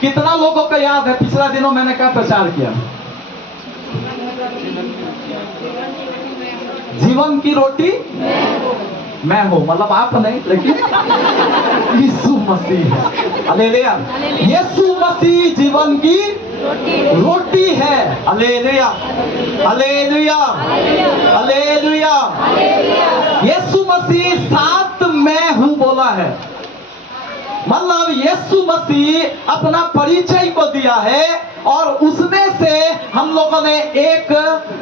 कितना लोगों को याद है पिछला दिनों मैंने क्या प्रचार किया? जीवन की रोटी मैं हूं, मतलब आप नहीं लेकिन यीशु मसीह है। हालेलुया। यीशु मसीह जीवन की रोटी है। Hallelujah, hallelujah, hallelujah. Yeshu Masih साथ मैं हूं बोला है, मतलब यीशु मसीह अपना परिचय को दिया है और उसमें से हम लोगों ने एक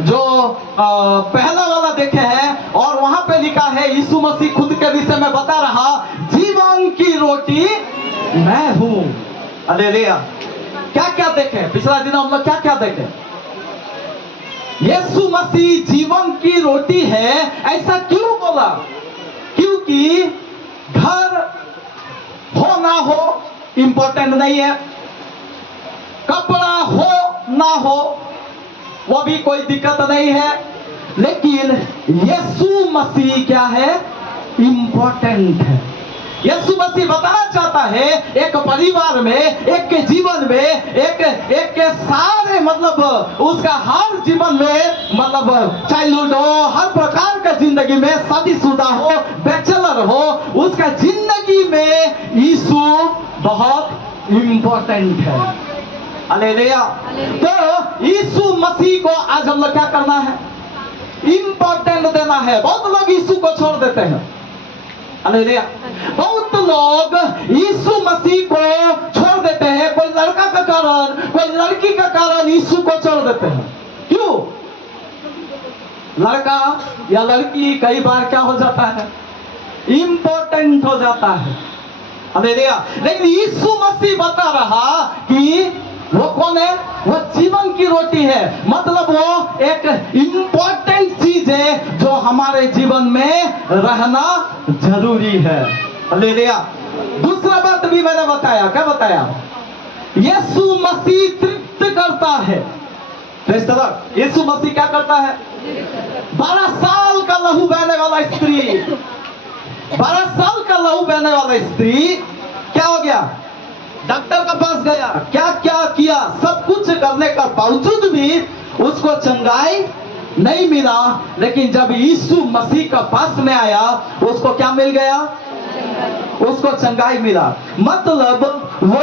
जो पहला वाला देखे हैं और वहां पे लिखा है यीशु मसीह खुद के विषय में बता रहा, जीवन की रोटी मैं हूं। हालेलुया। क्या क्या देखे पिछला दिन हम लोग, क्या क्या देखे? यीशु मसीह जीवन की रोटी है। ऐसा क्यों बोला? क्योंकि घर हो ना हो इंपॉर्टेंट नहीं है, कपड़ा हो ना हो वो भी कोई दिक्कत नहीं है, लेकिन यीशु मसीह क्या है? इंपॉर्टेंट है। यीशु मसीह बताना चाहता है एक परिवार में, एक के जीवन में, एक के सारे मतलब उसका हर जीवन में, मतलब चाइल्डहुड हो, हर प्रकार का जिंदगी में, शादीशुदा हो, बैचलर हो, उसका जिंदगी में यीशु बहुत इंपॉर्टेंट है। हालेलुया। तो यीशु मसीह को आज हम लोग क्या करना है? इंपॉर्टेंट देना है। बहुत लोग यीशु को छोड़ देते हैं। हालेलुया। बहुत लोग यीशु मसीह को छोड़ देते हैं, कोई लड़का का कारण, कोई लड़की का कारण यीशु को छोड़ देते हैं। क्यों? लड़का या लड़की कई बार क्या हो जाता है? इंपॉर्टेंट हो जाता है। हालेलुया। लेकिन यीशु मसीह बता रहा कि वो कौन है? वो जीवन की रोटी है, मतलब वो एक इंपॉर्टेंट चीज है जो हमारे जीवन में रहना जरूरी है। हालेलुया। दूसरा बात भी मैंने बताया, क्या बताया? यीशु मसीह तृप्त करता है। यीशु मसीह क्या करता है? 12 साल का लहू बहने वाला स्त्री, 12 साल का लहू बहने वाला स्त्री क्या हो गया? डॉक्टर के पास गया, क्या क्या किया, सब कुछ करने का बावजूद भी उसको चंगाई नहीं मिला, लेकिन जब यीशु मसीह का पास में आया उसको क्या मिल गया? उसको चंगाई मिला। मतलब वो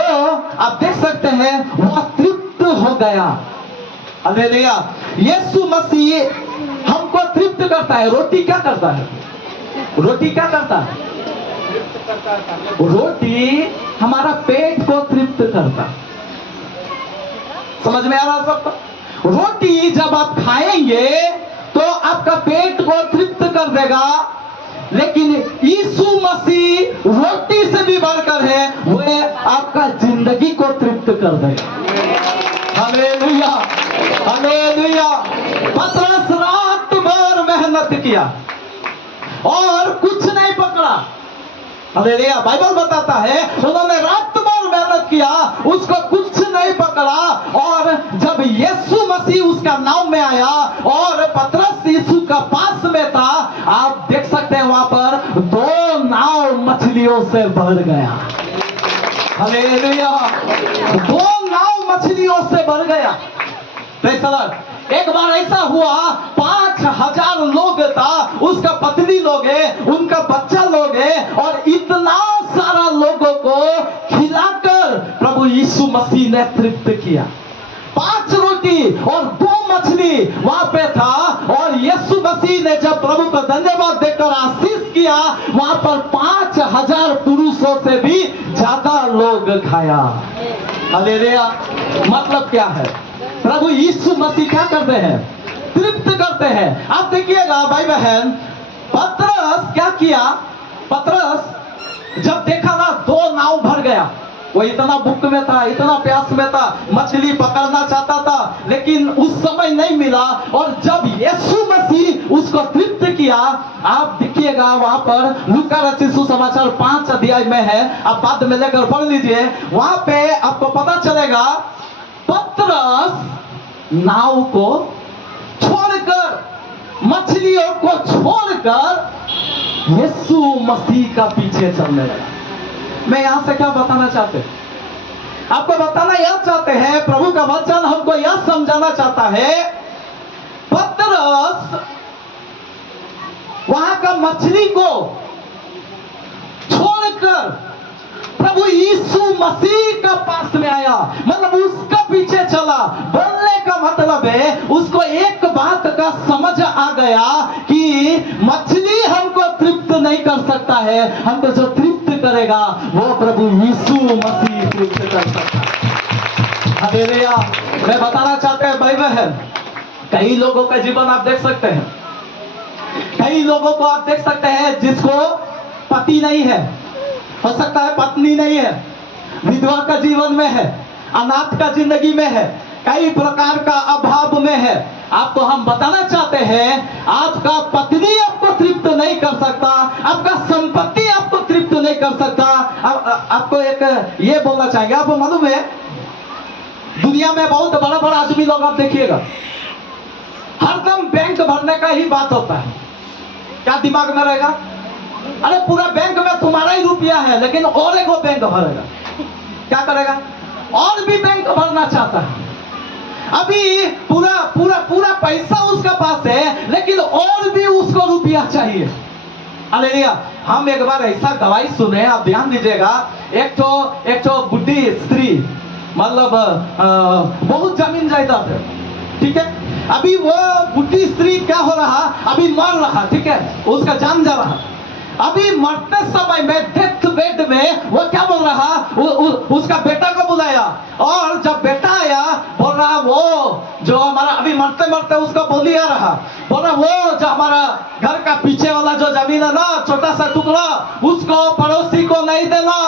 आप देख सकते हैं वह तृप्त हो गया। हालेलुया। यीशु मसीह हमको तृप्त करता है। रोटी क्या करता है? रोटी क्या करता है? रोटी हमारा पेट को तृप्त करता। समझ में आ रहा सबको? रोटी जब आप खाएंगे तो आपका पेट को तृप्त कर देगा, लेकिन यीशु मसीह रोटी से भी बढ़कर है, वह आपका जिंदगी को तृप्त कर देगा। Hallelujah, hallelujah. पतरस रात भर मेहनत किया और कुछ नहीं पकड़ा। हालेलुया। बाइबल बताता है उन्होंने रात भर मेहनत किया, उसको कुछ नहीं पकड़ा, और जब यीशु मसीह उसका नाव में आया और पतरस यीशु का पास में था, आप देख सकते हैं वहां पर 2 नाव मछलियों से भर गया। हालेलुया। 2 नाव मछलियों से भर गया। एक बार ऐसा हुआ 5000 लोग था, उसका पत्नी लोग है, उनका बच्चा लोग है, और इतना सारा लोगों को खिलाकर प्रभु यीशु मसीह ने तृप्त किया। 5 रोटी और 2 मछली वहां पे था, और यीशु मसीह ने जब प्रभु को धन्यवाद देकर आशीष किया, वहां पर 5000 पुरुषों से भी ज्यादा लोग खाया। हालेलुया। मतलब क्या है? प्रभु यीशु मसीह क्या करते हैं? तृप्त करते हैं। आप देखिएगा भाई बहन, पतरस क्या किया? पतरस जब देखा ना 2 नाव भर गया, वो इतना भूख में था, इतना प्यास में था, मछली पकड़ना चाहता था, लेकिन उस समय नहीं मिला, और जब यीशु मसीह उसको तृप्त किया, आप देखिएगा वहां पर लूका रचित सुसमाचार 5 अध्याय में है, आप बाद में लेकर पढ़ लीजिए, वहां पे आपको पता चलेगा पतरस नाव को छोड़कर, मछलियों को छोड़कर यीशु मसीह का पीछे चलने लगा। मैं यहां से क्या बताना चाहते? आपको बताना यह चाहते हैं, प्रभु का वचन हमको यह समझाना चाहता है, पतरस वहां का मछली को छोड़कर प्रभु यीशु मसीह का पास में आया, मतलब उसका पीछे चला। बोलने का मतलब है उसको एक बात का समझ आ गया कि मछली हमको तृप्त नहीं कर सकता है, हमको जो तृप्त करेगा वो प्रभु यीशु मसीह तृप्त कर सकता है। हालेलुया। मैं बताना चाहते हैं भाई बहन, कई लोगों का जीवन आप देख सकते हैं, कई लोगों को आप देख सकते हैं जिसको पति नहीं है, हो सकता है पत्नी नहीं है, विधवा का जीवन में है, अनाथ का जिंदगी में है, कई प्रकार का अभाव में है। आपको हम बताना चाहते हैं, आपका पत्नी आपको तृप्त नहीं कर सकता, आपका संपत्ति आपको तृप्त नहीं कर सकता। आपको एक ये बोलना चाहेंगे, आपको मालूम है दुनिया में बहुत बड़ा बड़ा आदमी लोग आप देखिएगा, हरदम बैंक भरने का ही बात होता है। क्या दिमाग में रहेगा? अरे पूरा बैंक में तुम्हारा ही रुपया है, लेकिन और एक वो बैंक भरेगा। क्या करेगा? और भी बैंक भरना चाहता है। अभी पूरा पूरा पूरा पैसा उसका पास है, लेकिन और भी उसको रुपया चाहिए। हालेलुया। हम एक बार ऐसा गवाही सुने, आप ध्यान दीजिएगा। एक तो बुढ़ी स्त्री, मतलब बहुत जमीन जायदाद है, ठीक है। अभी वो बुढ़ी स्त्री क्या हो रहा, अभी मर रहा, ठीक है, उसका जान जा रहा। अभी मरते समय में डेथ बेड में वो क्या बोल रहा, उसका बेटा को बुलाया, और जब बेटा आया बोल रहा, वो जो हमारा अभी मरते मरते उसको बोली आ रहा, बोल रहा वो जो हमारा घर का पीछे वाला जो जमीन है ना, छोटा सा टुकड़ा, उसको पड़ोसी को नहीं देना,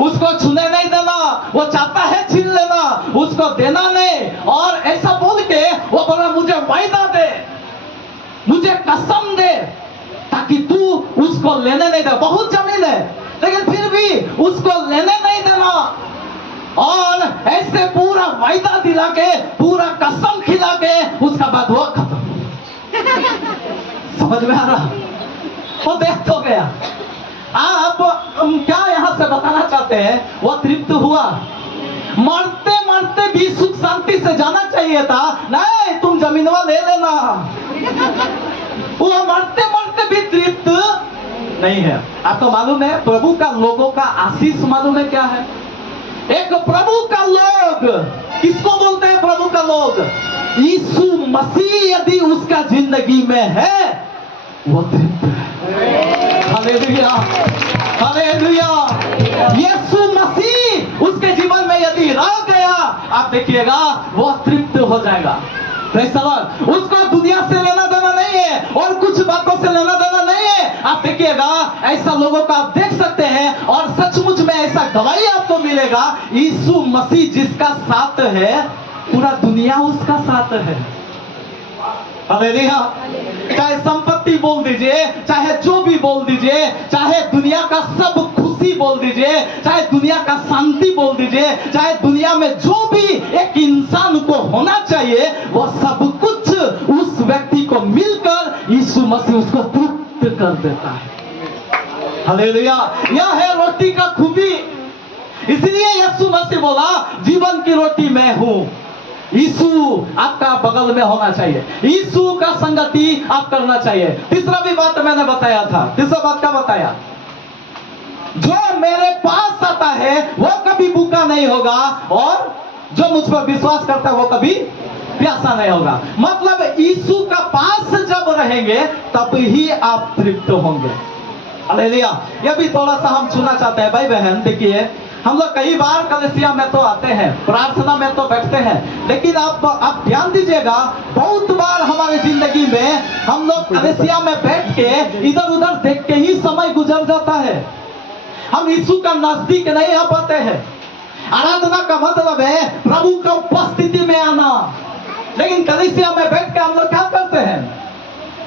उसको छूने नहीं देना, वो चाहता है छीन लेना, उसको देना नहीं। और ऐसा बोल के वो बोल रहा, मुझे वायदा दे, मुझे कसम दे, ताकि तू उसको लेने नहीं दे। बहुत जमीन है, लेकिन फिर भी उसको लेने नहीं देना। और ऐसे पूरा वायदा दिला के, पूरा कसम खिला के, उसका बाद वो खत्म। समझ में आ रहा? वो देख तो गया। आप हम क्या यहां से बताना चाहते हैं, वो तृप्त हुआ। मरते मरते भी सुख शांति से जाना चाहिए था, नहीं तुम जमीनवा ले लेना। वो मरते मरते भी तृप्त नहीं है। आपको मालूम है प्रभु का लोगों का आशीष मालूम है क्या है? एक प्रभु का लोग, किसको बोलते हैं प्रभु का लोग? यीशु मसीह यदि उसका जिंदगी में है, वो तृप्त है। Hallelujah, hallelujah. यीशु मसीह उसके जीवन में यदि रह गया, आप देखिएगा वो तृप्त हो जाएगा। उसको दुनिया से लेना देना नहीं है, और कुछ बातों से लेना देना नहीं है। आप देखिएगा ऐसा लोगों को आप देख सकते हैं, और सचमुच में ऐसा गवाही आपको मिलेगा। यीशु मसीह जिसका साथ है, पूरा दुनिया उसका साथ है। हालेलुया। चाहे संपत्ति बोल दीजिए, चाहे जो भी बोल दीजिए, चाहे दुनिया का सब खुशी बोल दीजिए, चाहे दुनिया का शांति बोल दीजिए, चाहे दुनिया में जो भी एक इंसान को होना चाहिए, वो सब कुछ उस व्यक्ति को मिलकर यीशु मसीह उसको तृप्त कर देता है। हालेलुया। यह है रोटी का खूबी। इसलिए यीशु मसीह बोला, जीवन की रोटी मैं हूं। यीशु आपका बगल में होना चाहिए, यीशु का संगति आप करना चाहिए। तीसरा भी बात मैंने बताया था। तीसरा बात क्या बताया? जो मेरे पास आता है वो कभी भूखा नहीं होगा, और जो मुझ पर विश्वास करता है वो कभी प्यासा नहीं होगा। मतलब यीशु का पास जब रहेंगे तब ही आप तृप्त होंगे। हालेलुया। यह भी थोड़ा सा हम सुनना चाहते हैं भाई बहन। देखिए, हम लोग कई बार कलीसिया में तो आते हैं, प्रार्थना में तो बैठते हैं, लेकिन आप ध्यान दीजिएगा, बहुत बार हमारी जिंदगी में हम लोग कलीसिया में बैठ के इधर उधर देख के ही समय गुजर जाता है। हम यीशु का नजदीक नहीं आ पाते हैं। आराधना का मतलब है प्रभु का उपस्थिति में आना, लेकिन कलीसिया में बैठ के हम लोग क्या करते हैं?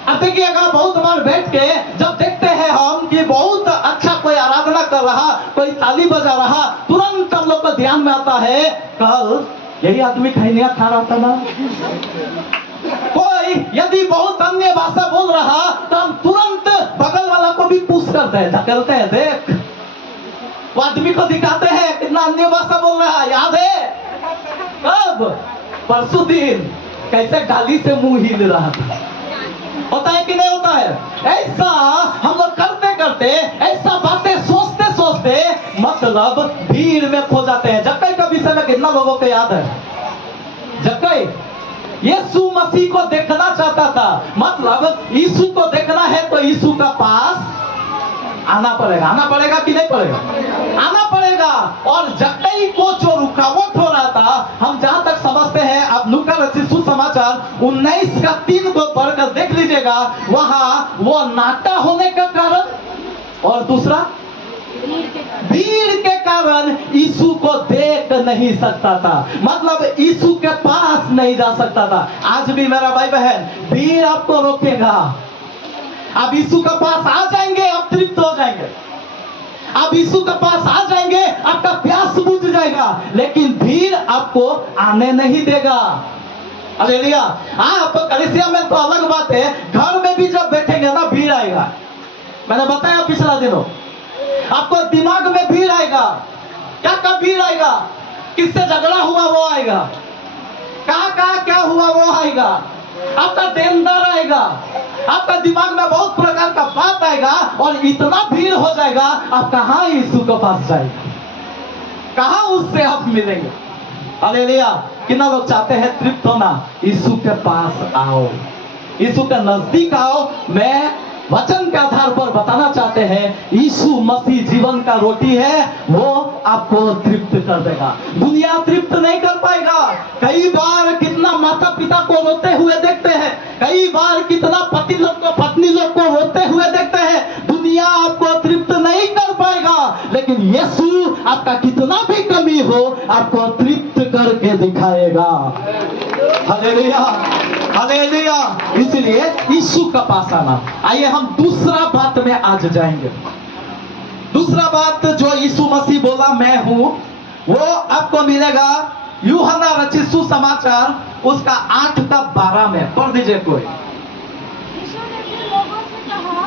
अब देखिएगा, बहुत बार बैठ के जब देखते हैं हम कि बहुत अच्छा कोई आराधना कर रहा, कोई ताली बजा रहा, तुरंत हम लोग को ध्यान में आता है, कल यही आदमी खैनिया खा रहा था ना। कोई यदि बहुत अन्य भाषा बोल रहा, तो हम तुरंत बगल वाला को भी पुश करते हैं, धकेलते हैं, देख वो आदमी को दिखाते हैं कितना अन्य भाषा बोल रहा है, याद है? कब? परसों दिन कैसे गाली से मुंह हिल रहा था। होता है कि नहीं होता है? ऐसा हम लोग करते करते, ऐसा बातें सोचते सोचते मतलब भीड़ में खो जाते हैं। जक्कई का विषय में कितना लोगों को याद है? जक्कई यीशु मसीह को देखना चाहता था, मतलब यीशु को देखना है तो यीशु का पास आना पड़ेगा। आना पड़ेगा कि नहीं पड़ेगा? आना पड़ेगा। और जक्कई को जो रुकावट हो रहा था, हम जहां तक समझते हैं, आप लूका रचित सुसमाचार 19 का 3 को पढ़कर देख लीजिएगा। वहां वो नाटा होने का कारण और दूसरा भीड़ के कारण यीशु को देख नहीं सकता था, मतलब यीशु के पास नहीं जा सकता था। आज भी मेरा भाई बहन, भीड़ आपको रोकेगा। आप यीशु के पास आ जाएंगे, आप तृप्त हो जाएंगे। आप यीशु के पास आ जाएंगे, आपका प्यास बुझ जाएगा, लेकिन भीड़ आपको आने नहीं देगा। हालेलुया। आप कलीसिया में तो अलग बात है, घर में भी जब बैठेंगे ना, भीड़ आएगा। मैंने बताया पिछला दिनों, आपको दिमाग में भीड़ आएगा। क्या क्या भीड़ आएगा? किससे झगड़ा हुआ वो आएगा, कहाँ क्या हुआ वो आएगा, आपका देनदार आएगा, आपका दिमाग में बहुत प्रकार का बात आएगा, और इतना भीड़ हो जाएगा, आप कहाँ यीशु के पास जाएंगे, कहाँ उससे आप मिलेंगे। हालेलुया। कितना लोग चाहते हैं तृप्त होना? यीशु के पास आओ, यीशु के नजदीक आओ। मैं वचन के आधार पर बताना चाहते हैं, यीशु मसीह जीवन का रोटी है, वो आपको तृप्त कर देगा। दुनिया तृप्त नहीं कर पाएगा। कई बार कितना माता पिता को रोते हुए देखते हैं, कई बार कितना पति लोग को पत्नी लोग को रोते हुए देखते हैं। दुनिया आपको तृप्त नहीं कर पाएगा, लेकिन यीशु आपका कितना भी कमी हो, आपको तृप्त करके दिखाएगा। Hallelujah, hallelujah. इसलिए यीशु का पास आना। आइए हम दूसरा बात में आज जाएंगे। दूसरा बात जो यीशु मसीह बोला मैं हूं, वो आपको मिलेगा यूहन्ना रचित सुसमाचार उसका 8 का 12 में। पढ़ दीजिए कोई। यीशु ने फिर लोगों से कहा,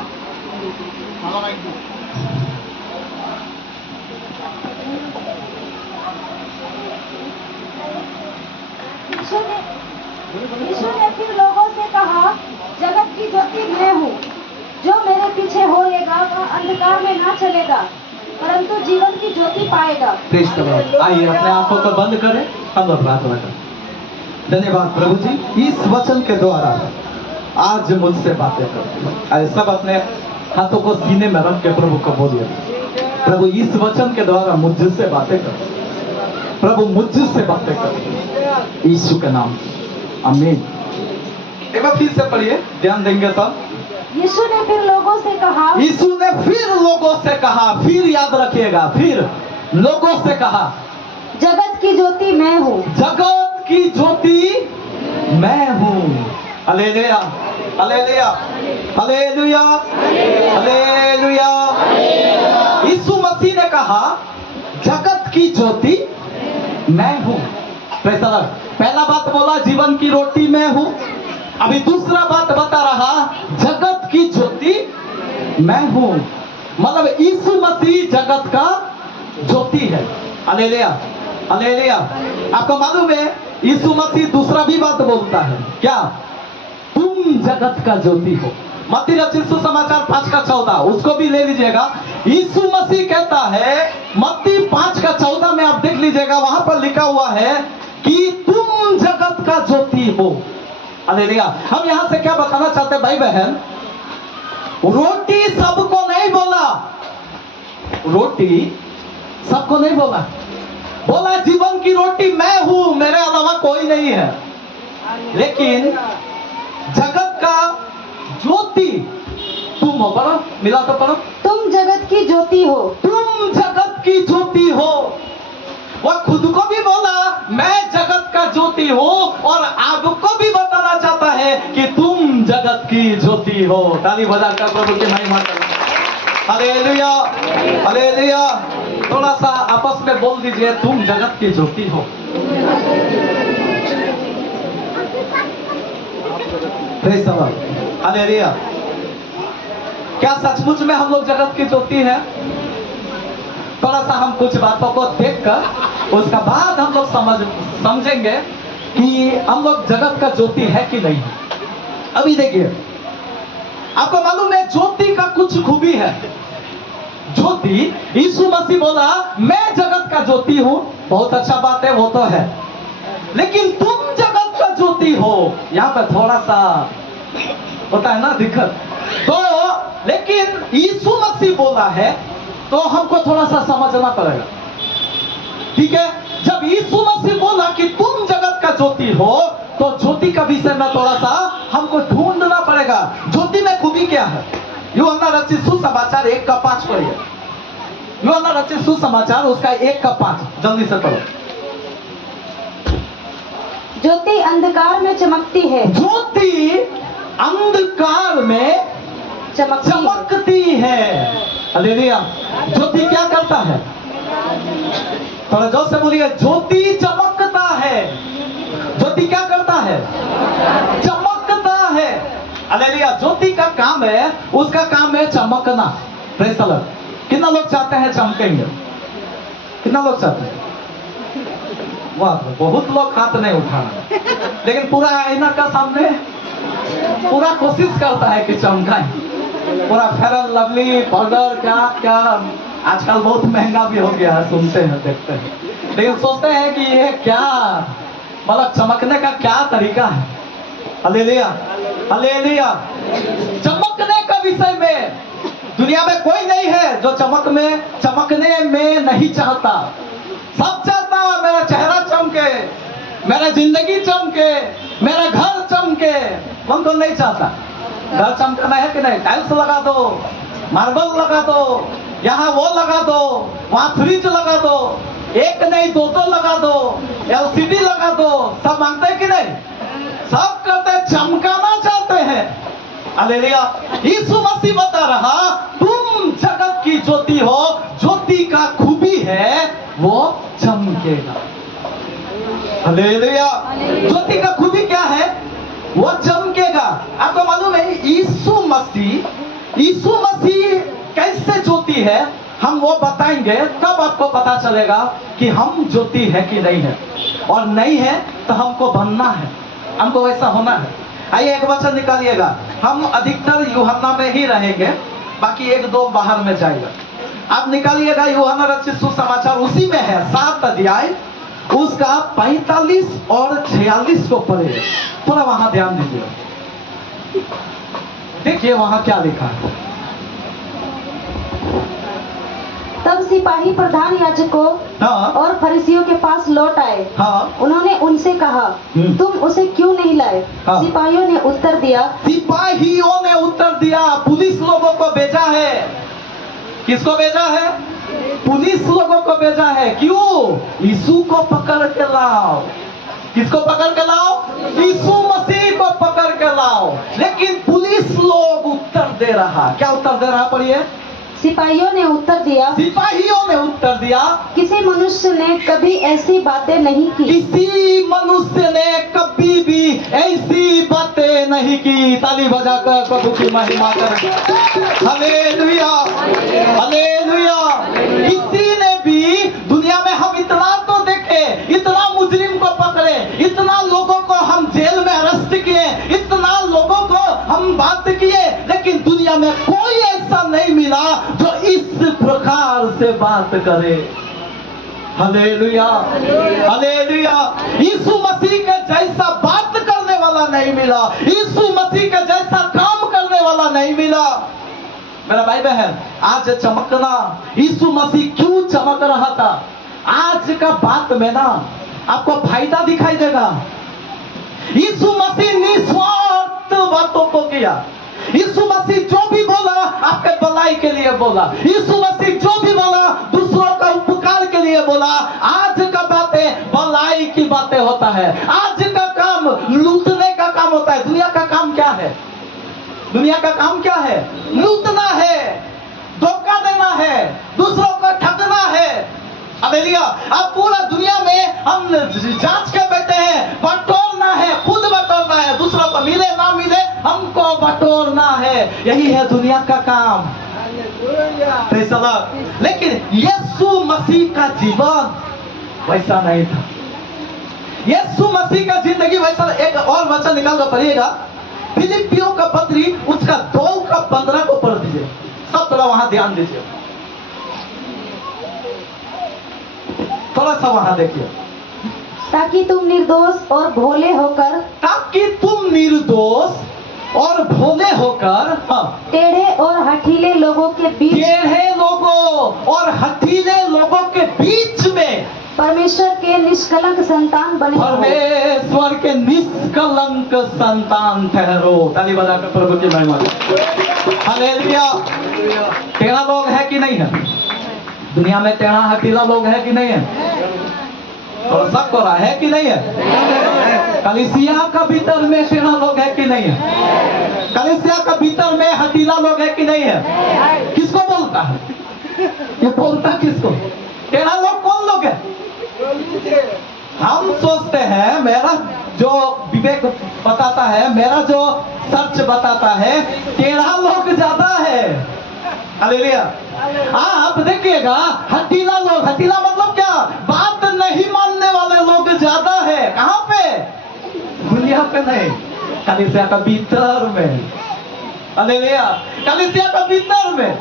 यीशु ने फिर लोगों से कहा, जगत की ज्योति मैं हूँ। जो मेरे पीछे होएगा वह अंधकार में ना चलेगा, परंतु जीवन की ज्योति पाएगा। आइए अपने आंखों को बंद करें, हम लोग प्रार्थना करें। धन्यवाद प्रभु जी, इस वचन के द्वारा आज मुझसे बातें कर। आइए सब अपने हाथों को सीने में रख के प्रभु को बोलिए, प्रभु इस वचन के द्वारा मुझसे बातें कर, प्रभु मुझसे बातें कर, यीशु के नाम, आमीन। एक बार फिर से पढ़िए, ध्यान देंगे सब। यीशु ने फिर लोगों से कहा, यीशु ने फिर लोगों से कहा, फिर याद रखिएगा, फिर लोगों से कहा, जगत की ज्योति मैं हूँ। जगत की ज्योति मैं हूँ। Hallelujah, hallelujah, hallelujah, hallelujah. Yeshu Masih ने कहा जगत की ज्योति मैं हूँ। पहला बात बोला जीवन की रोटी मैं हूँ, अभी दूसरा बात बता रहा जगत की ज्योति मैं हूँ, मतलब यीशु मसीह जगत का ज्योति है। Hallelujah, hallelujah. आपको मालूम है यीशु मसीह दूसरा भी बात बोलता है, क्या? तुम जगत का ज्योति हो। मत्ती रचित सुसमाचार 5 का 14, उसको भी ले लीजिएगा। यीशु मसीह कहता है मत्ती 5 का 14 में, आप देख लीजिएगा, वहां पर लिखा हुआ है कि तुम जगत का ज्योति हो। हालेलुया। हम यहां से क्या बताना चाहते हैं भाई बहन? रोटी सबको नहीं बोला, रोटी सबको नहीं बोला, बोला जीवन की रोटी मैं हूं, मेरे अलावा कोई नहीं है। लेकिन जगत का ज्योति तुम हो। पढ़ो, मिला तो पढ़ो। तुम जगत की ज्योति हो। तुम जगत की ज्योति हो। वह खुद को भी बोला मैं जगत का ज्योति हूं, और आपको भी बताना चाहता है कि तुम जगत की ज्योति हो। ताली बजाकर प्रभु की महिमा करो। Hallelujah, hallelujah. थोड़ा सा आपस में बोल दीजिए, तुम जगत की ज्योति हो। Praise the Lord, hallelujah. क्या सचमुच में हम लोग जगत की ज्योति है? थोड़ा सा हम कुछ बातों को देखकर उसका बाद हम लोग समझेंगे कि हम लोग जगत का ज्योति है कि नहीं। अभी देखिए, आपको मालूम है ज्योति का कुछ खूबी है। ज्योति, यीशु मसीह बोला मैं जगत का ज्योति हूं, बहुत अच्छा बात है, वो तो है, लेकिन तुम जगत का ज्योति हो, यहां पर थोड़ा सा होता है ना दिक्कत। तो लेकिन यीशु मसीह बोला है तो हमको थोड़ा सा समझना पड़ेगा, ठीक है। जब यीशु मसीह बोला कि तुम जगत का ज्योति हो, तो ज्योति का विषय में थोड़ा सा हमको ढूंढना पड़ेगा। ज्योति में खूबी क्या है? यूहन्ना रचित सुसमाचार 1:5 पढ़िए। यूहन्ना रचित सुसमाचार उसका 1:5 जल्दी से पढ़ो। ज्योति अंधकार में चमकती है। ज्योति अंधकार में चमकती है। हालेलुया। ज्योति क्या करता है? थोड़ा जोर से बोलिए। ज्योति चमकता है। ज्योति क्या करता है? चमकता है। हालेलुया। ज्योति का काम है, उसका काम है चमकना। Praise the Lord. कितना लोग चाहते हैं चमकेंगे? कितना लोग चाहते हैं? वाह, बहुत लोग हाथ नहीं उठाना, लेकिन पूरा आईना का सामने पूरा कोशिश करता है कि चमकाए। पूरा फेयर एंड लवली पाउडर क्या क्या आजकल बहुत महंगा भी हो गया है, सुनते हैं देखते हैं, लेकिन सोचते हैं कि ये क्या मतलब चमकने का क्या तरीका है। Hallelujah, hallelujah. चमकने का विषय में दुनिया में कोई नहीं है जो चमकने में नहीं चाहता। सब चाहता है मेरा चेहरा चमके, मेरा जिंदगी चमके, मेरा घर चमके। कौन कौन नहीं चाहता? घर चमकना है कि नहीं? टाइल्स लगा दो, मार्बल लगा दो, यहाँ वो लगा दो, वहाँ फ्रिज लगा दो, एक नहीं दो लगा दो, LCD लगा दो। सब मांगते हैं कि नहीं? सब करते हैं, चमकाना चाहते हैं। हालेलुया। यीशु मसीह बता रहा तुम जगत की ज्योति हो। ज्योति का खूबी है वो चमकेगा। हालेलुया। ज्योति का खूबी क्या है? वो चमकेगा। आपको मालूम है यीशु मसीह कैसे ज्योति है, हम वो बताएंगे, तब आपको पता चलेगा कि हम ज्योति है कि नहीं है, और नहीं है तो हमको बनना है, हमको वैसा होना है। आइए एक वचन निकालिएगा। हम अधिकतर यूहन्ना में ही रहेंगे, बाकी 1-2 बाहर में जाएगा। आप निकालिएगा यूहन्ना रचित सुसमाचार, उसी में है 7 अध्याय, उसका 45 और 46 को पढ़िए। थोड़ा वहां ध्यान दीजिए, देखिए वहां क्या लिखा है। तब सिपाही प्रधान याजकों हाँ। और फरीसियों के पास लौट आए। हाँ। उन्होंने उनसे कहा तुम उसे क्यों नहीं लाए? हाँ। सिपाहियों ने उत्तर दिया, पुलिस लोगों को भेजा है। किसको भेजा है? पुलिस लोगों को भेजा है। क्यों? यीशु को पकड़ के लाओ। किसको पकड़ के लाओ? यीशु मसीह को पकड़ के लाओ। लेकिन पुलिस लोग उत्तर दे रहा, क्या उत्तर दे रहा? पढ़िए। सिपाहियों ने उत्तर दिया, किसी मनुष्य ने कभी ऐसी बातें नहीं की। किसी मनुष्य ने कभी भी ऐसी बातें नहीं की। ताली बजाकर प्रभु की महिमा करें। Hallelujah, hallelujah. किसी ने भी दुनिया में, हम इतना तो देखे, इतना मुजरिम को पकड़े, इतना लोगों को हम जेल में अरेस्ट किए, इतना लोगों को हम बात किए, लेकिन दुनिया में कोई ऐसा नहीं मिला जो इस प्रकार से बात करे। Hallelujah, hallelujah. यीशु मसीह के जैसा बात करने वाला नहीं मिला, यीशु मसीह के जैसा काम करने वाला नहीं मिला। मेरा भाई बहन, आज चमकना, यीशु मसीह क्यों चमक रहा था? आज का बात में ना आपको फायदा दिखाई देगा। यीशु मसीह निस्वार्थ बातों को किया। यीशु मसीह जो भी बोला आपके भलाई के लिए बोला। यीशु मसीह जो भी बोला दूसरों का उपकार के लिए बोला। आज का बातें भलाई की बातें होता है। आज का काम लूटने का काम होता है। दुनिया का काम क्या है? दुनिया का काम क्या है? लूटना है, धोखा देना है, दूसरों को ठगना है। हालेलुया। अब पूरा दुनिया में हम जांच के बैठे हैं, बटोरना है, खुद बटोरना है, दूसरों को मिले ना मिले हमको बटोरना है। यही है दुनिया का काम। Praise the Lord. लेकिन यीशु मसीह का जीवन वैसा नहीं था। यीशु मसीह का जिंदगी वैसा। एक और वचन निकाल कर पढ़िएगा, फिलिपियों का पत्री उसका 2:15 को पढ़ दीजिए। सब थोड़ा वहां ध्यान दीजिए, थोड़ा सा वहां देखिए। ताकि तुम निर्दोष और भोले होकर, ताकि तुम निर्दोष और भोले होकर, टेढ़े और हठीले लोगों के बीच, टेढ़े लोगों और हठीले लोगों के बीच में परमेश्वर के निष्कलंक संतान बने रहो। परमेश्वर के निष्कलंक संतान ठहरो। ताली बजाकर प्रभु की महिमा करो। हालेलुया। टेढ़ा लोग है कि नहीं है? दुनिया में टेढ़ा हठीला लोग है कि नहीं है? और सब को रहा है कि नहीं है? कलीसिया का भीतर में टेढ़ा लोग है कि नहीं है? कलीसिया का भीतर में हठीला लोग है कि नहीं है? किसको बोलता है ये? बोलता किसको? टेढ़ा लोग कौन लोग है? हम सोचते हैं, मेरा जो विवेक बताता है, मेरा जो सर्च बताता है, टेढ़ा लोग ज्यादा है। हालेलुया। आप देखिएगा, हठीला लोग, हठीला मतलब क्या? बात नहीं मानने वाले लोग ज्यादा है। कहां पे? दुनिया पे नहीं, कलीसिया का भीतर में। हालेलुया। कलीसिया का भीतर में,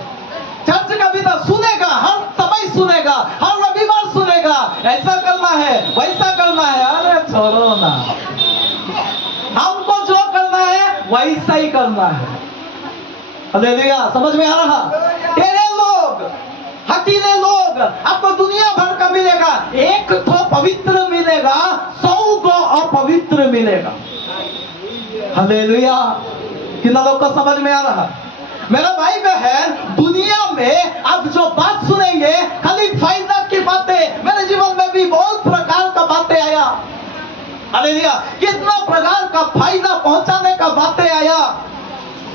चर्च का भीतर सुनेगा, हर समय सुनेगा, हर रविवार सुनेगा, ऐसा करना है, वैसा करना है। अरे छोड़ो ना, हमको जो करना है वैसा ही करना है। हालेलुया। समझ में आ रहा? टेढ़े लोग, हठीले लोग आपको दुनिया भर का मिलेगा, एक तो पवित्र मिलेगा, 100 को अपवित्र मिलेगा। हालेलुया। कितना लोग को समझ में आ रहा? मेरा भाई बहन, दुनिया में आप जो बात सुनेंगे खाली फायदा की बातें। मेरे जीवन में भी बहुत प्रकार का बातें आया। हालेलुया। कितना प्रकार का फायदा पहुंचाने का बातें आया।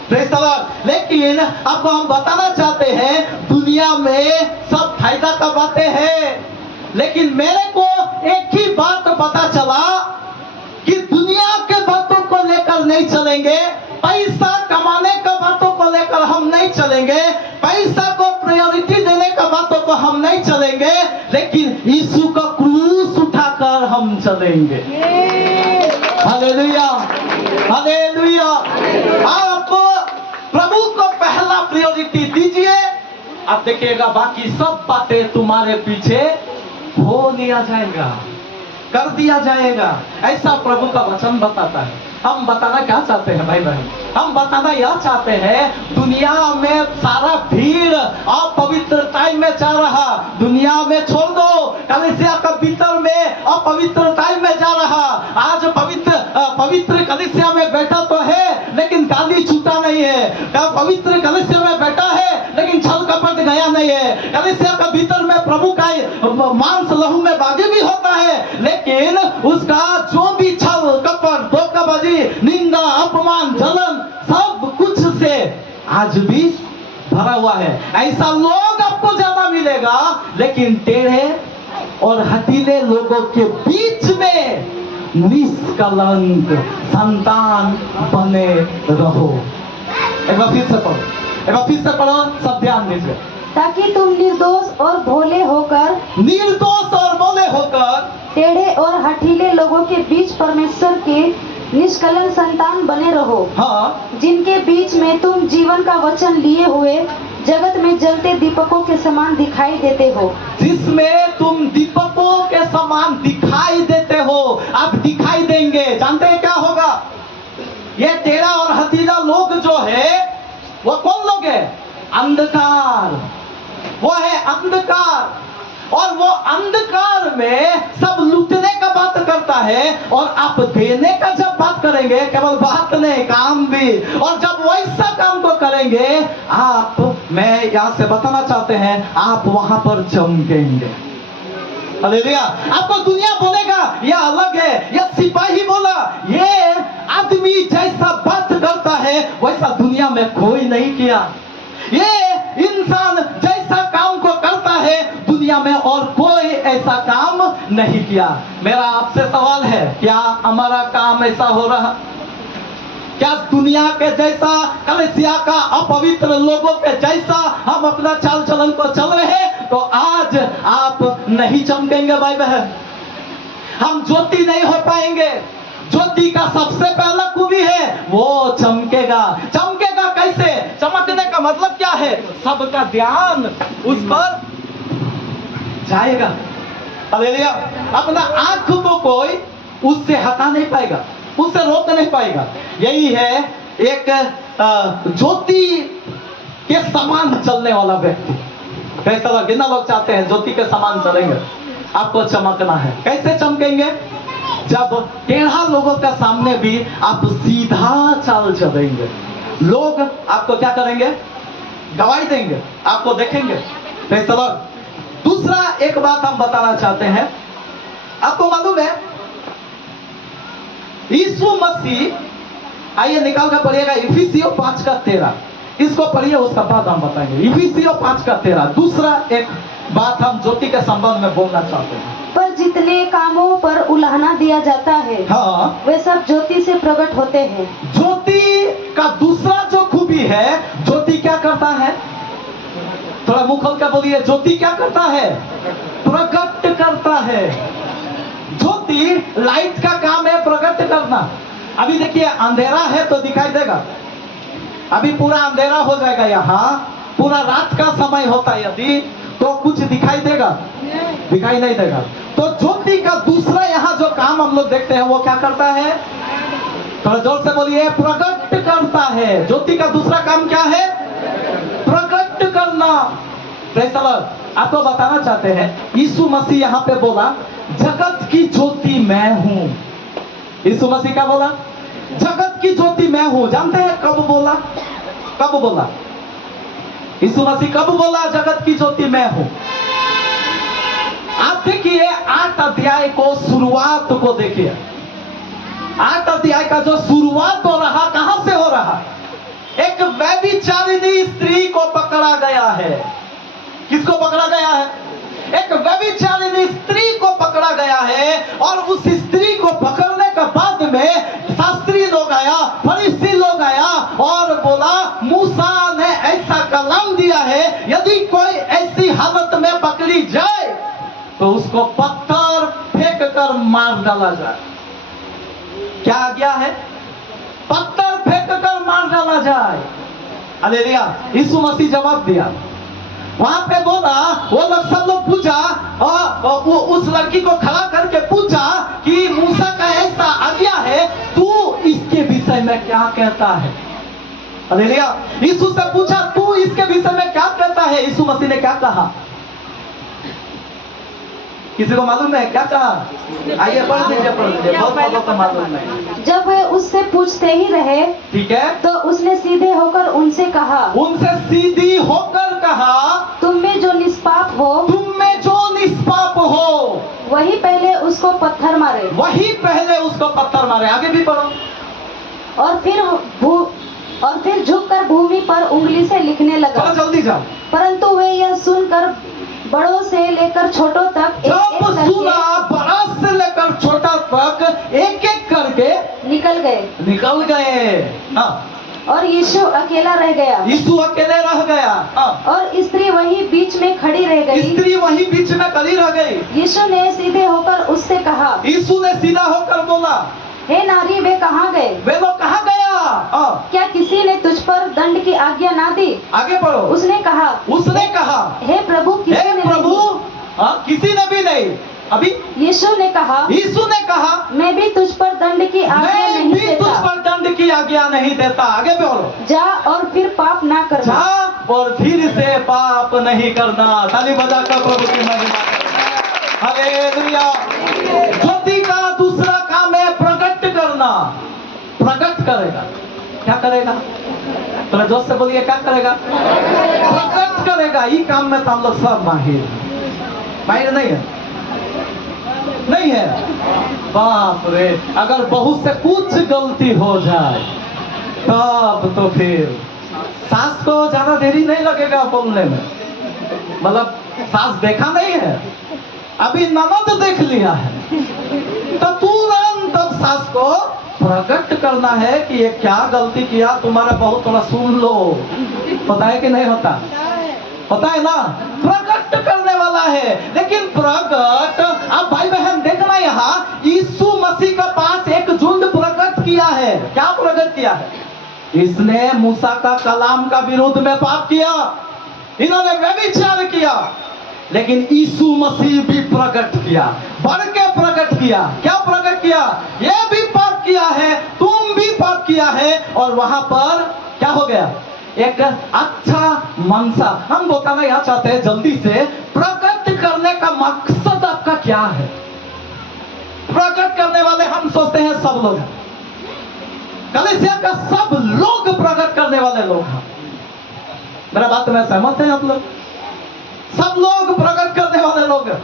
Praise the Lord. लेकिन आपको हम बताना चाहते हैं, दुनिया में सब फायदा का बातें हैं, लेकिन मेरे को एक ही बात पता चला कि दुनिया के बातों को लेकर नहीं चलेंगे, पैसा कमाने का बातों को लेकर हम नहीं चलेंगे, पैसा को प्रायोरिटी देने का बातों को हम नहीं चलेंगे, लेकिन यीशु का क्रूस उठाकर हम चलेंगे। हालेलुया। हालेलुया। आप प्रभु को पहला प्रायोरिटी दीजिए, आप देखिएगा बाकी सब बातें तुम्हारे पीछे हो लिया जाएगा, कर दिया जाएगा। ऐसा प्रभु का वचन बताता है। हम बताना क्या चाहते हैं भाई बहन? हम बताना यह चाहते हैं, दुनिया में सारा भीड़ अपवित्रता में जा रहा, दुनिया में छोड़ दो, कलीसिया का भीतर में अपवित्रता में जा रहा। आज पवित्र कलीसिया में बैठा तो है, लेकिन गाली छूटा नहीं है। पवित्र कलीसिया में बैठा है, लेकिन छल कपट गया नहीं है। कलीसिया का भीतर में प्रभु का मांस लहू में बागी भी होता है, लेकिन उसका जो भी छल कपट, धोखाबाजी, निंदा, अपमान, जलन, सब कुछ से आज भी भरा हुआ है। ऐसा लोग आपको ज्यादा मिलेगा, लेकिन टेढ़े और हठीले लोगों के बीच में निष्कलंक संतान बने रहो। एक बार फिर से पढ़ो, एक बार फिर से पढ़ो, सब ध्यान दीजिए। ताकि तुम निर्दोष और भोले होकर, निर्दोष और भोले होकर, टेढ़े और हठीले लोगों के बीच परमेश्वर के निष्कलंक संतान बने रहो। हाँ, जिनके बीच में तुम जीवन का वचन लिए हुए जगत में जलते दीपकों के समान दिखाई देते हो। जिसमें तुम दीपकों के समान दिखाई देते हो। आप दिखाई देंगे, जानते हैं क्या होगा? ये टेढ़ा और हठीला लोग जो है, वो कौन लोग है? अंधकार। वो है अंधकार, और वो अंधकार में सब लूटने का बात करता है, और आप देने का जब बात करेंगे, केवल बात नहीं काम भी, और जब वैसा काम को करेंगे आप, मैं यहां से बताना चाहते हैं, आप वहां पर चमकेंगे। हालेलुया। आपको दुनिया बोलेगा यह अलग है, यह सिपाही बोला, ये आदमी जैसा बात करता है वैसा दुनिया में कोई नहीं किया। ये इंसान जैसा काम को करता है दुनिया में और कोई ऐसा काम नहीं किया। मेरा आपसे सवाल है, क्या हमारा काम ऐसा हो रहा? क्या दुनिया के जैसा, कलीसिया का अपवित्र लोगों के जैसा हम अपना चाल चलन को चल रहे हैं तो आज आप नहीं चमकेंगे भाई बहन। हम ज्योति नहीं हो पाएंगे। ज्योति का सबसे पहला खूबी है वो चमकेगा। चमकेगा कैसे? चमकने का मतलब क्या है? सबका ध्यान उस पर जाएगा। हालेलुया। अपना आंख को कोई उससे हटा नहीं पाएगा, उससे रोक नहीं पाएगा। यही है एक ज्योति के समान चलने वाला व्यक्ति। कैसा लोग, कितना लोग चाहते हैं ज्योति के समान चलेंगे? आपको चमकना है। कैसे चमकेंगे? जब टेढ़ा लोगों का सामने भी आप सीधा चाल चलेंगे, लोग आपको क्या करेंगे? गवाही देंगे, आपको देखेंगे। कैसा लोग। दूसरा एक बात हम बताना चाहते हैं। आपको मालूम है यीशु मसीह, आइए निकाल कर पढ़िएगा इफिसियों 5:13। इसको पढ़िए, उसका बाद हम बताएंगे। इफिसियों 5:13। दूसरा एक बात हम ज्योति के संबंध में बोलना चाहते हैं। पर जितने कामों पर उलाहना दिया जाता है हाँ, वे सब ज्योति से प्रकट होते हैं। ज्योति का दूसरा जो खूबी है, ज्योति क्या करता है? थोड़ा मुंह खोल कर बोलिए, ज्योति क्या करता है? प्रकट करता है। ज्योति, लाइट का काम है प्रकट करना। अभी देखिए अंधेरा है तो दिखाई देगा, अभी पूरा अंधेरा हो जाएगा, यहाँ पूरा रात का समय होता है यदि तो कुछ दिखाई देगा? दिखाई नहीं देगा। तो ज्योति का दूसरा यहाँ जो काम हम लोग देखते हैं वो क्या करता है? थोड़ा जोर से बोलिए, प्रकट करता है। ज्योति का दूसरा काम क्या है? प्रकट करना। Praise the Lord. आपको बताना चाहते हैं यीशु मसीह यहाँ पे बोला जगत की ज्योति मैं हूं। यीशु मसीह क्या बोला? जगत की ज्योति मैं हूं। जानते हैं कब बोला? कब बोला यीशु मसीह? कब बोला जगत की ज्योति मैं हूं? आप देखिए 8 अध्याय को, शुरुआत को देखिए। 8 अध्याय का जो शुरुआत हो रहा, कहां से हो रहा? एक व्यभिचारिणी स्त्री को पकड़ा गया है। किसको पकड़ा गया है? एक व्यभिचारिणी स्त्री को पकड़ा गया है। और उस स्त्री को पकड़ने के बाद में शास्त्री लोग आया, फरीसी लोग आया और बोला मूसा ने ऐसा कलम दिया है, यदि कोई ऐसी हालत में पकड़ी जाए तो उसको पत्थर फेंक कर मार डाला जाए। क्या आज्ञा है? पत्थर फेंक कर मार डाला जाए। हालेलुया। यीशु मसीह जवाब दिया। वहां पे बोला, वो लोग सब लोग पूछा और उस लड़की को खड़ा करके पूछा कि मूसा का ऐसा आज्ञा है, तू इसके विषय में क्या कहता है? हालेलुया। यीशु से पूछा तू इसके विषय में क्या कहता है? यीशु मसीह ने क्या कहा? किसी को मालूम है क्या कहा? आइए पढ़ दीजिए, बहुत लोगों को मालूम है। जब वे उससे पूछते ही रहे, ठीक है, तो उसने सीधे होकर उनसे कहा, उनसे सीधी होकर कहा, तुम में जो निष्पाप हो, तुम में जो निष्पाप हो वही पहले उसको पत्थर मारे। वही पहले उसको पत्थर मारे। आगे भी पढ़ो। और फिर झुककर भूमि पर उंगली से लिखने लगा। चलो जल्दी जाओ। परंतु वे यह सुनकर बड़ों से लेकर छोटों तक जब सुना, बड़ा से लेकर छोटा तक एक एक करके निकल गए। हाँ। और यीशु अकेला रह गया। यीशु अकेले रह गया। हाँ। और स्त्री वही बीच में खड़ी रह गई। स्त्री वही बीच में खड़ी रह गई। यीशु ने सीधे होकर उससे कहा, यीशु ने सीधा होकर बोला, हे नारी, वे कहाँ गए? वे लोग कहाँ गया? क्या किसी ने तुझ पर दंड की आज्ञा ना दी? आगे पढ़ो। उसने कहा, हे प्रभु, किसी ने प्रभु, किसी ने भी नहीं। अभी यीशु ने कहा, मैं भी तुझ पर दंड की आज्ञा नहीं तुझ देता। पर दंड की आज्ञा नहीं देता। आगे पढ़ो। जा और फिर पाप ना करना। जा और फिर से पाप नहीं करना। ताली बजाकर प्रभु की महिमा करना। हालेलुया। ज्योति का दूसरा काम है प्रकट करना। प्रकट करेगा। क्या करेगा? थोड़ा जोर से बोलिए, क्या करेगा? प्रकट करेगा। ये काम में तो हम लोग सब माहिर नहीं है। नहीं है। बाप रे, अगर बहुत से कुछ गलती हो जाए तब तो फिर सास को ज्यादा देरी नहीं लगेगा बोलने में। मतलब सास देखा नहीं है, अभी ननद देख लिया है तो तुरंत तब सास को प्रकट करना है कि ये क्या गलती किया, तुम्हारा बहुत थोड़ा सुन लो। होता है कि नहीं होता? होता है ना? प्रकट करने वाला है। लेकिन प्रकट, अब भाई बहन देखना, यहाँ यीशु मसीह के पास एक झुंड प्रकट किया है। क्या प्रकट किया है? इसने मूसा का कलाम का विरोध में पाप किया, इन्होंने व्यभिचार किया, लेकिन यीशु मसीह भी प्रकट किया, बढ़ के प्रकट किया। क्या प्रकट किया? ये भी पाप किया है, तुम भी पाप किया है। और वहां पर क्या हो गया? एक अच्छा मनसा। हम बताना यहाँ चाहते हैं जल्दी से, प्रकट करने का मकसद आपका क्या है? प्रकट करने वाले हम सोचते हैं सब लोग हैं, कलीसिया का सब लोग प्रकट करने वाले लोग हैं। मेरा बात में सहमत है आप लोग? सब लोग प्रकट करने वाले लोग हैं।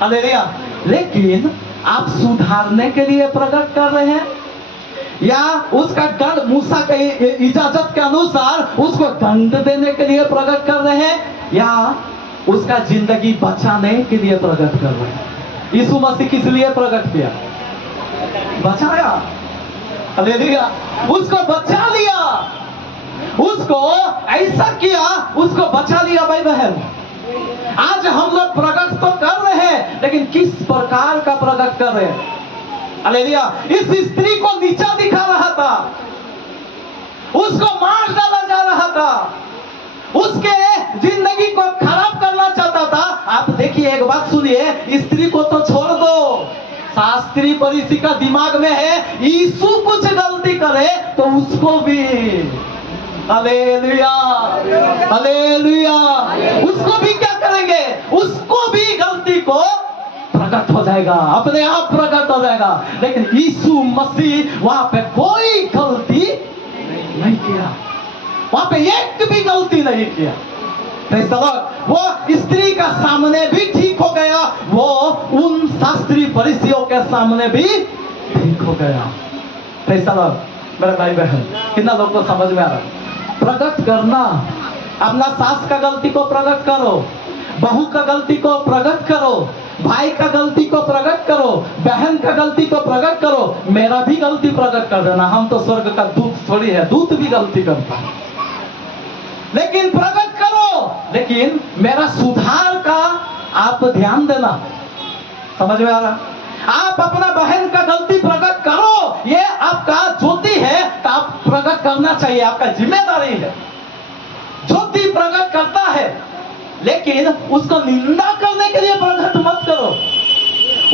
हालेलुया। लेकिन आप सुधारने के लिए प्रकट कर रहे हैं, या उसका दंड, मूसा के इजाजत के अनुसार उसको दंड देने के लिए प्रकट कर रहे हैं, या उसका जिंदगी बचाने के लिए प्रकट कर रहे हैं? यीशु मसीह किस लिए प्रकट किया? बचाया। हालेलुया। उसको बचा लिया, उसको ऐसा किया, उसको बचा लिया। भाई बहन, आज हम लोग प्रकट तो कर रहे हैं, लेकिन किस प्रकार का प्रकट कर रहे हैं? हालेलुया। इस स्त्री को नीचा दिखा रहा था, उसको मार डाला जा रहा था, उसके जिंदगी को खराब करना चाहता था। आप देखिए, एक बात सुनिए, स्त्री को तो छोड़ दो, शास्त्री फरीसी का दिमाग में है यीशु कुछ गलती करे तो उसको भी, हालेलुया हालेलुया, उसको भी क्या करेंगे? उसको भी गलती को प्रकट हो जाएगा, अपने आप प्रकट हो जाएगा। लेकिन यीशु मसीह वहां पे कोई गलती नहीं किया, वहां पे एक भी गलती नहीं किया। वो स्त्री का सामने भी ठीक हो गया, वो उन शास्त्री फरीसियों के सामने भी ठीक हो गया। मेरे भाई बहन, कितना लोग को समझ में आ रहा है? प्रकट करना, अपना सास का गलती को प्रकट करो, बहू का गलती को प्रकट करो, भाई का गलती को प्रकट करो, बहन का गलती को प्रकट करो, मेरा भी गलती प्रकट कर देना। हम तो स्वर्ग का दूत थोड़ी है, दूत भी गलती करता है, लेकिन प्रकट करो। लेकिन मेरा सुधार का आप ध्यान देना। समझ में आ रहा? आप अपना बहन का गलती प्रकट करो, ये आपका ज्योति है, तो आप प्रकट करना चाहिए, आपका जिम्मेदारी है। ज्योति प्रकट करता है, लेकिन उसको निंदा करने के लिए प्रकट मत करो,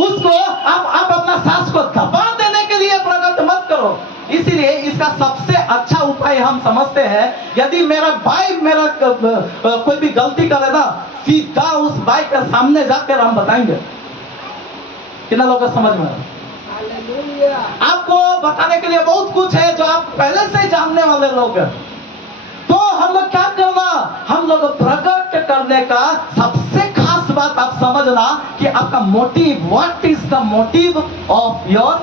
उसको आप अपना सास को दबा देने के लिए प्रकट मत करो। इसीलिए इसका सबसे अच्छा उपाय हम समझते हैं, यदि मेरा भाई मेरा कोई भी गलती करे ना, सीधा उस भाई के सामने जाकर हम बताएंगे। कितना लोगों को समझ में? आपको बताने के लिए बहुत कुछ है जो आप पहले से जानने वाले लोग हैं। तो हम लोग क्या करना, हम लोग प्रकट करने का सबसे खास बात आप समझना कि आपका motive, what is the motive of your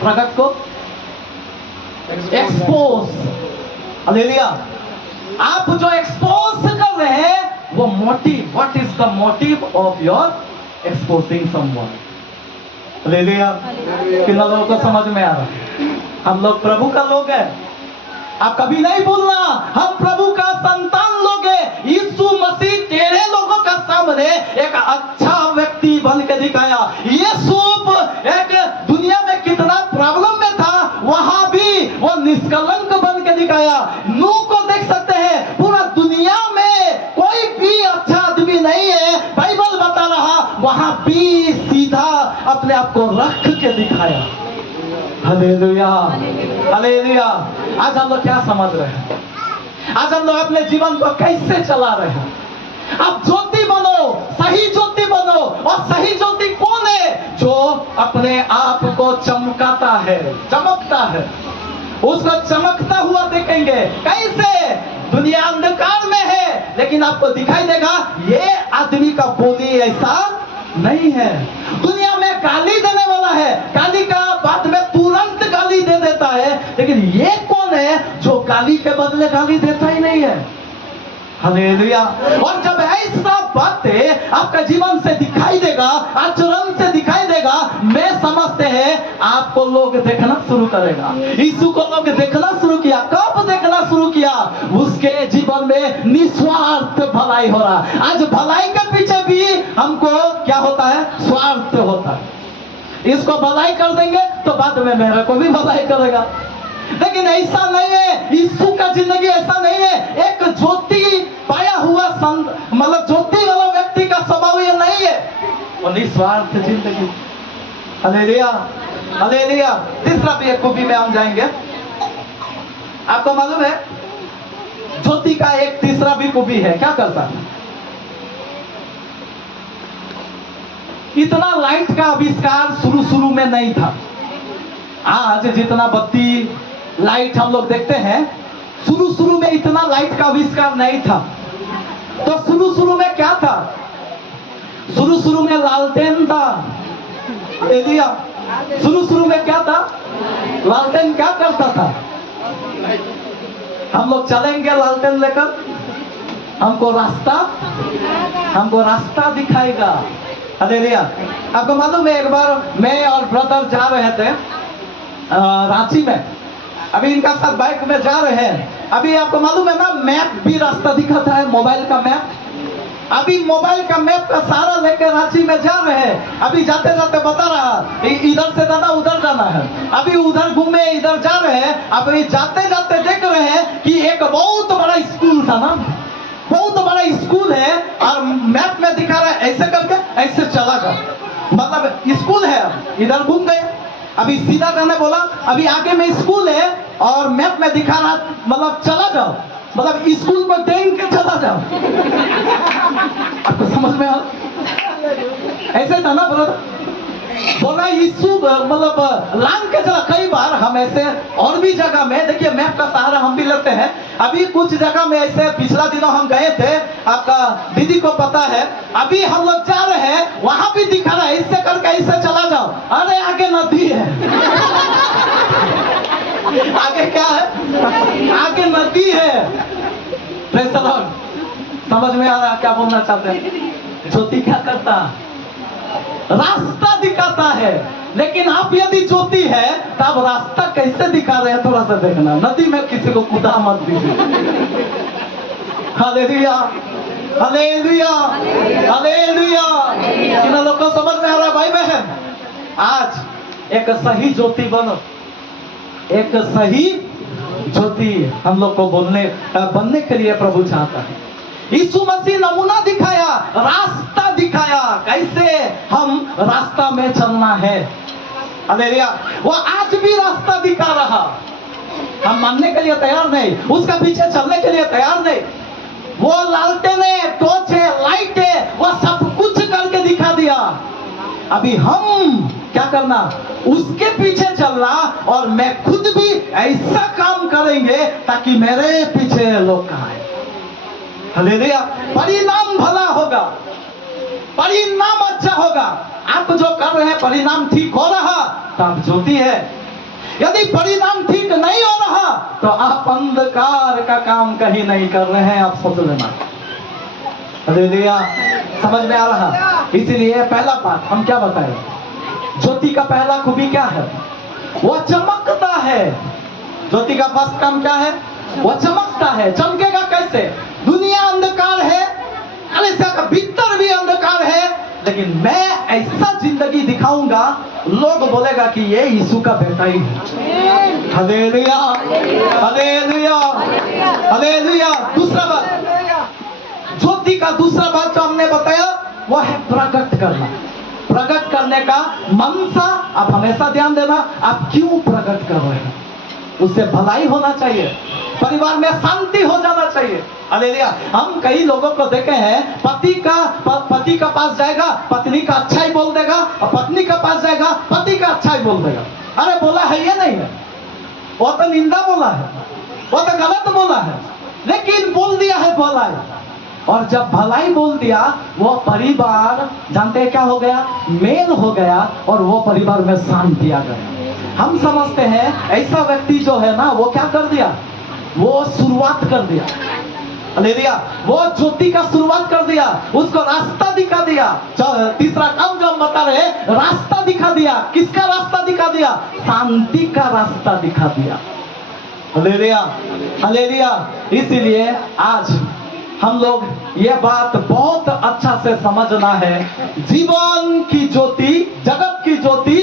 प्रकट को एक्सपोज। हालेलुया। आप जो एक्सपोज कर रहे हैं वो motive, what is the motive of your exposing someone. Hallelujah. कितना लोगों को समझ में आ रहा है? हम लोग प्रभु का लोग हैं। आप कभी नहीं भूलना, हम प्रभु का संतान लोग हैं। यीशु मसीह तेरे लोगों का सामने एक अच्छा व्यक्ति बन के दिखाया। यूसुफ एक दुनिया में कितना प्रॉब्लम में था, वहां भी वो निष्कलंक बन के दिखाया। नूह को देख सकते हैं, पूरा दुनिया में कोई भी अच्छा आदमी नहीं है, बाइबल बता रहा, वहां भी सीधा अपने आप को रख के दिखाया। Hallelujah hallelujah. आज हम लोग क्या समझ रहे हैं? आज हम लोग अपने जीवन को कैसे चला रहे हैं? आप ज्योति बनो, सही ज्योति बनो। और सही ज्योति कौन है? जो अपने आप को चमकाता है, चमकता है, उसको चमकता हुआ देखेंगे। कैसे? दुनिया अंधकार में है, लेकिन आपको दिखाई देगा ये आदमी का बोली ऐसा नहीं है। दुनिया में गाली देने वाला है, गाली का बाद में तुरंत गाली दे देता है, लेकिन ये कौन है जो गाली के बदले गाली देता ही नहीं है? हालेलुया। और जब ऐसा बातें आपका जीवन से दिखाई देगा, आचरण से दिखाई देगा, मैं समझते हैं आपको लोग देखना शुरू करेगा। यीशु को लोग देखना शुरू किया। कब देखना शुरू किया? उसके जीवन में निस्वार्थ भलाई हो रहा। आज भलाई के पीछे भी हमको क्या होता है? स्वार्थ होता है। इसको भलाई कर देंगे तो बाद में मेरे को भी भलाई करेगा। लेकिन ऐसा नहीं है, यीशु का जिंदगी ऐसा नहीं है। एक ज्योति पाया हुआ संत, मतलब ज्योति वाला व्यक्ति का स्वभाव ये नहीं है, वो निस्वार्थ जिंदगी। Hallelujah, hallelujah. तीसरा भी एक खूबी में हम जाएंगे। आपको मालूम है ज्योति का एक तीसरा भी खूबी है, क्या करता है? इतना लाइट का आविष्कार शुरू में नहीं था। आज जितना बत्ती लाइट हम लोग देखते हैं, शुरू में इतना लाइट का आविष्कार नहीं था। तो शुरू में क्या था? शुरू में लालटेन था। एलिया, शुरू में क्या था? लालटेन क्या करता था? हम लोग चलेंगे लालटेन लेकर, हमको रास्ता दिखाएगा। हालेलुया। आपको मालूम है एक बार मैं और ब्रदर जा रहे थे रांची में। अभी इनका साथ बाइक में जा रहे हैं। अभी आपको मालूम है ना, मैप भी रास्ता दिखाता है, मोबाइल का मैप। अभी मोबाइल का मैप का सहारा लेकर रांची में जा रहे हैं। अभी जाते जाते बता रहा इधर से जाना, उधर जाना है। अभी उधर घूमे, इधर जा रहे हैं। अभी जाते जाते देख रहे हैं कि एक बहुत बड़ा स्कूल था ना, बहुत बड़ा स्कूल है, और मैप में दिखा रहा है ऐसे करके ऐसे चला गया, मतलब स्कूल है। इधर घूम गए, अभी सीधा जाने बोला, अभी आगे में स्कूल है और मैप में दिखा रहा मतलब चला जाओ, मतलब स्कूल पर देख के चला जाओ। आपको समझ में आ? ऐसे था ना ब्रदर? बोला यीशु मतलब लांग के चला। कई बार हम ऐसे और भी जगह में, देखिए मैप का सहारा हम भी लेते हैं। अभी कुछ जगह में ऐसे पिछला दिनों हम गए थे, आपका दीदी को पता है। अभी हम लोग जा रहे हैं, वहां भी दिखा रहा है इससे करके ऐसे चला जाओ। अरे आगे नदी है। आगे क्या है? आगे नदी है। Praise the Lord. समझ में आ रहा है क्या बोलना चाहते हैं? ज्योति क्या करता? रास्ता दिखाता है। लेकिन आप यदि ज्योति है तब रास्ता कैसे दिखा रहे हैं थोड़ा सा देखना। नदी में किसी को कूदा मत दीजिए। Hallelujah, hallelujah, hallelujah. इन लोगों को समझ में आ रहा है भाई बहन? आज एक सही ज्योति बनो, एक सही ज्योति हम लोग को बनने के लिए प्रभु चाहता है। यीशु मसीह नमूना दिखाया, रास्ता दिखाया, कैसे हम रास्ता में चलना है। हालेलुया। वो आज भी रास्ता दिखा रहा। हम मानने के लिए तैयार नहीं, उसका पीछे चलने के लिए तैयार नहीं। वो लालटेने, टॉर्च है, लाइट है, वो सब कुछ करके दिखा दिया। अभी हम क्या करना? उसके पीछे चलना, और मैं खुद भी ऐसा काम करेंगे ताकि मेरे पीछे लोग आए। हालेलुया। परिणाम भला होगा, परिणाम अच्छा होगा। आप जो कर रहे हैं परिणाम ठीक हो रहा तो आप ज्योति है। यदि परिणाम ठीक नहीं हो रहा तो आप अंधकार का काम कहीं नहीं कर रहे हैं, आप सोच लेना। हालेलुया। समझ में आ रहा? इसीलिए पहला बात हम क्या बताएं? ज्योति का पहला खूबी क्या है? वो चमकता है। ज्योति का फर्स्ट काम क्या है? वो चमकता है। चमकेगा कैसे? दुनिया अंधकार है, का भीतर भी अंधकार है, लेकिन मैं ऐसा जिंदगी दिखाऊंगा, लोग बोलेगा कि ये यीशु का बेटा ही है। Hallelujah, hallelujah, hallelujah. दूसरा बात, ज्योति का दूसरा बात जो हमने बताया वो है प्रकट करना। प्रकट करने का मनसा आप हमेशा ध्यान देना, आप क्यों प्रकट कर रहे हैं? उससे भलाई होना चाहिए, परिवार में शांति हो जाना चाहिए। हालेलुया। हम कई लोगों को देखे हैं, पति का पास जाएगा, पत्नी का अच्छा ही बोल देगा, और पत्नी का पास जाएगा, पति का अच्छा ही बोल देगा। अरे बोला है ये नहीं है, वो तो निंदा बोला है, वो तो गलत बोला है, लेकिन बोल दिया है भलाई। और जब भलाई बोल दिया, वो परिवार जानते हैं क्या हो गया? मेल हो गया, और वो परिवार में शांति आ गया। हम समझते हैं ऐसा व्यक्ति जो है ना, वो क्या कर दिया? वो शुरुआत कर दिया। हालेलुया। वो ज्योति का शुरुआत कर दिया, उसको रास्ता दिखा दिया। तीसरा काम जो हम बता रहे, रास्ता दिखा दिया। किसका रास्ता दिखा दिया? शांति का रास्ता दिखा दिया। Hallelujah, hallelujah. इसीलिए आज हम लोग ये बात बहुत अच्छा से समझना है, जीवन की ज्योति, जगत की ज्योति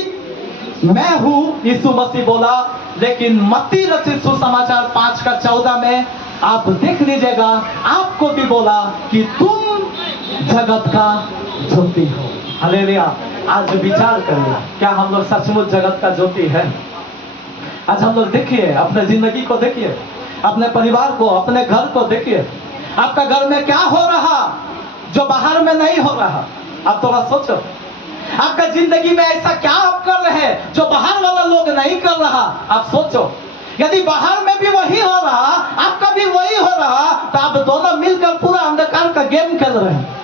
मैं हूं, यीशु मसीह बोला। लेकिन मत्ती रचित सुसमाचार 5:14 में आप देख लीजिएगा, आपको भी बोला कि तुम जगत का ज्योति हो। हालेलुया। आज विचार करिए, क्या हम लोग सचमुच जगत का ज्योति है? आज हम लोग देखिए, अपने जिंदगी को देखिए, अपने परिवार को, अपने घर को देखिए। आपका घर में क्या हो रहा जो बाहर में नहीं हो रहा? आप थोड़ा सोचो, आपका जिंदगी में ऐसा क्या आप कर रहे हैं जो बाहर वाला लोग नहीं कर रहा? आप सोचो, यदि बाहर में भी वही हो रहा, आपका भी वही हो रहा, तो आप दोनों मिलकर पूरा अंधकार का गेम खेल रहे हैं।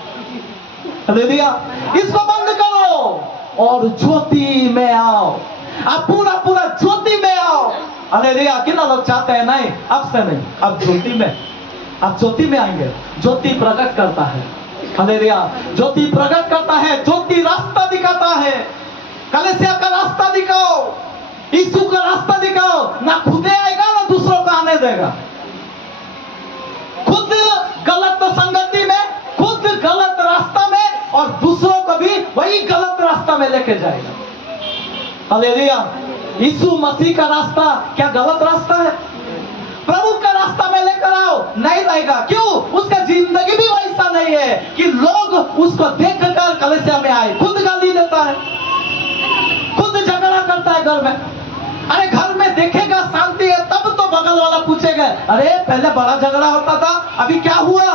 हालेलुया। इसको बंद करो और ज्योति में आओ। आप पूरा पूरा ज्योति में आओ। हालेलुया। कितना लोग चाहते हैं? नहीं, अब से नहीं, अब ज्योति में, आप ज्योति में आएंगे। ज्योति प्रकट करता है। हालेलुया। ज्योति प्रकट करता है, ज्योति रास्ता दिखाता है। कलीसिया का रास्ता दिखाओ, यीशु का रास्ता दिखाओ। ना खुदे आएगा ना दूसरों को आने देगा। खुद गलत संगति में, खुद गलत रास्ता में, और दूसरों को भी वही गलत रास्ता में लेके जाएगा। हालेलुया। यीशु मसीह का रास्ता क्या गलत रास्ता है? प्रभु का रास्ता में लेकर आओ, नहीं रहेगा। क्यों? उसका जिंदगी भी वैसा नहीं है कि लोग उसको देखकर कलीसिया में आए। खुद गाली देता है, खुद झगड़ा करता है घर में। अरे घर में देखेगा शांति है, तब तो बगल वाला पूछेगा, अरे पहले बड़ा झगड़ा होता था, अभी क्या हुआ?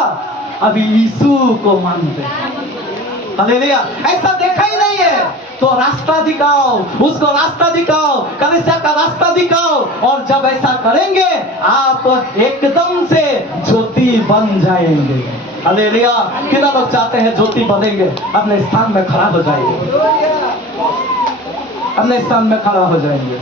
अभी यीशु को मानते हैं। हालेलुया। ऐसा देखा ही नहीं है तो रास्ता दिखाओ, उसको रास्ता दिखाओ, कलीसिया का रास्ता दिखाओ। और जब ऐसा करेंगे, आप एकदम से ज्योति बन जाएंगे। हालेलुया। कितना लोग चाहते हैं ज्योति बनेंगे? अपने स्थान में खड़ा हो जाइए, अपने स्थान में खड़ा हो जाएंगे।